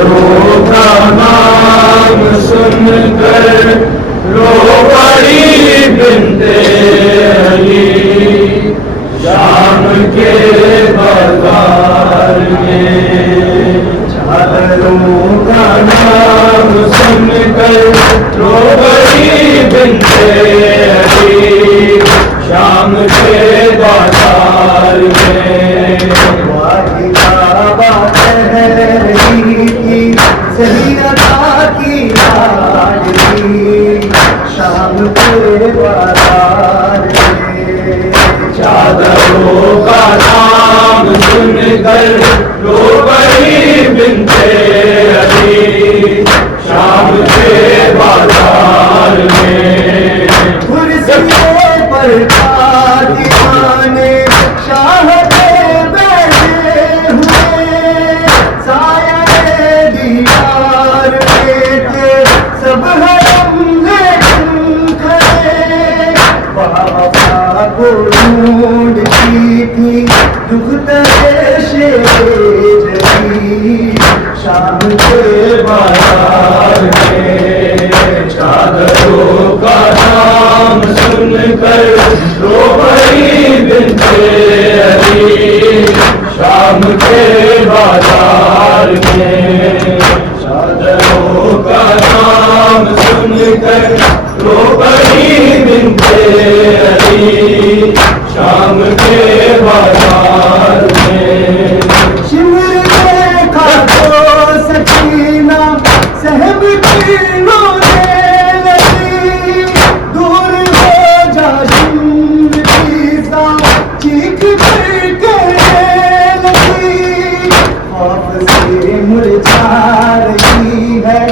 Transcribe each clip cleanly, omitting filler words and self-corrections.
चादरों का नाम सुन कर रो पड़ी बिनते अली शाम के बाजार में। चादरों का नाम सुन कर रो पड़ी बिनते अली शाम के बाजार में। सही अदा की लाडली शाम के बाजार में। चादरों का नाम सुन कर रो पड़ी बिनते अली शाम के बाजार में। कुर्सियों पर दीवाने शाह के बैठे हुए साये दीवार पे थे सब हरम में खड़े। बाबा को ढूंढती थी दुख तरेशे जली शाम के बाजार में। चादरों का नाम सुन कर रो पड़ी बिनते अली शाम के बाजार में। चादरों का नाम सुन कर रो पड़ी बिनते अली शाम के बाजार में। शिविर देखा तो सकीना सहब की रोने लगी। दूर हो जा जिंदगी सा चीख करके लगी। खौफ से मुरझा रही है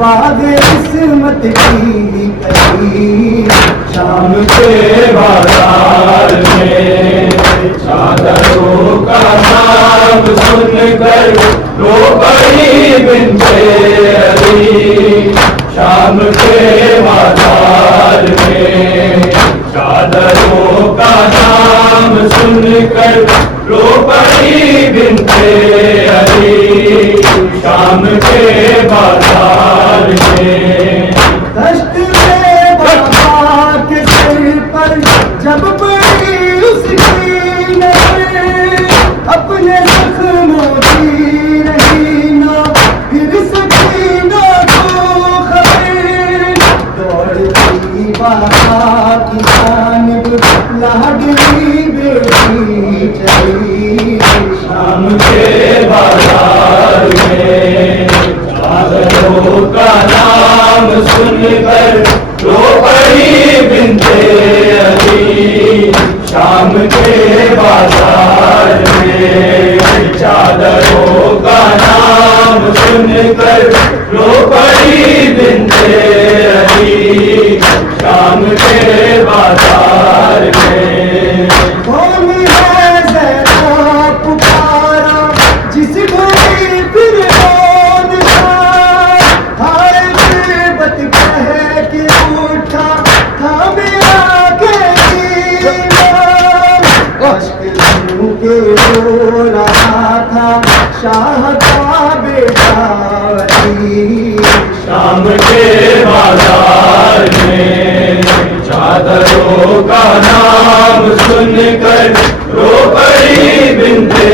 बाग किस्मत की कली शाम के बाजार में। चादरों का नाम सुन कर रो पड़ी बिनते अली शाम के बाजार में। चादरों का नाम सुन कर रो पड़ी बिनते अली शाम के बाजार में। दश्त में बाबा के सिर पर जब पड़ी उसकी नजर अपने जख्मों की रही ना फिर सकी ना तो खबर। दौड़ती बाबा की जानिब लाडली बेटी चली शाम के बाजार में। चादरों का नाम सुन कर रो पड़ी बिनते अली शाम के बाजार में। चादरों का नाम सुन कर रो पड़ी बिनते अली शाम के बाजार में। कौन है ज़रा पुकारा जिस घड़ी फिर कौन था। हाय ग़िरबत कह के उठा था मेरा कहना। अश्क लहू के रो रहा था शाह का बेटा अली शाम के बाजार में। चादरों का नाम सुन कर रो पड़ी बिनते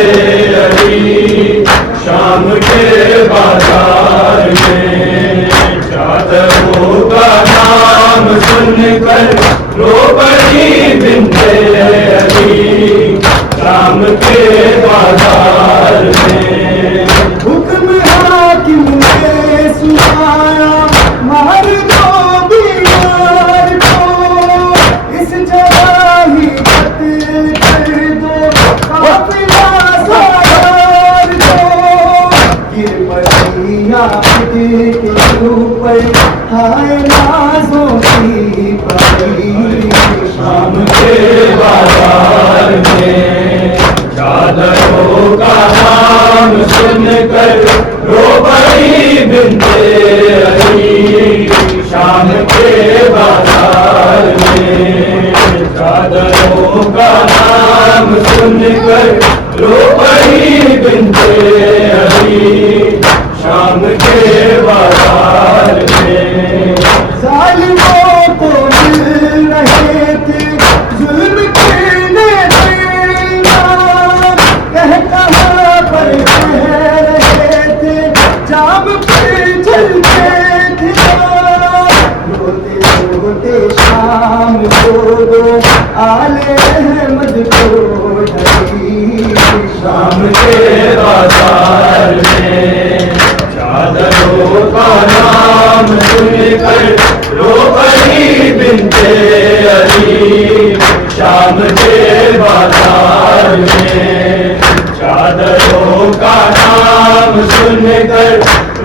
अली शाम के बाजार में। चादरों का नाम सुन कर रो पड़ी बिनते अली शाम के बाजार में। हुक्म हाकिम ने सुनाया मार दो बीमार को। इस जगह ही कत्ल कर दो काफिला सार को। गिर पड़ी आफत के ऊपर हाय नाज़ों की पड़ी शाम के बाजार में। चादरों का नाम सुन कर रो पड़ी बिनते अली शाम के बाजार में। चादरों का नाम सुन कर रो पड़ी बिनते अली شام کے بازار میں ظالموں کو مل رہے تھے ظلم کرنے دینا، کہاں پر کہہ رہے تھے جام پر چلتے تھے، روتے روتے شام کو دو آل احمد کو ڈھلی، شام کے بازار میں چادروں کا نام سن کر رو پڑی بنت علی، شام کے بازار میں چادروں کا نام سن کر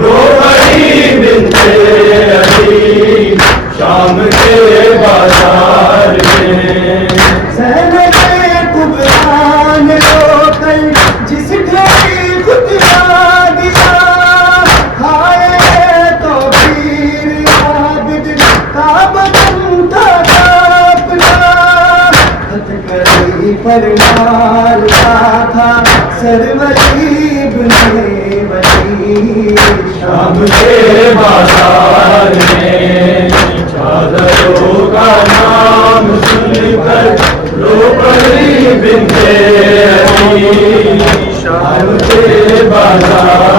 رو پڑی بنت علی، شام کے بازار میں زینب قبران رو کر جس گھر خطرہ دیا، ہائے تو پیر عابد کا بدن تھا کانپنا، ہتھکڑی پر مارتا تھا سروری ابن ولی، شام کے بازار میں چادروں کا نام سن کر رو پڑی بنت علی، شام کے بازار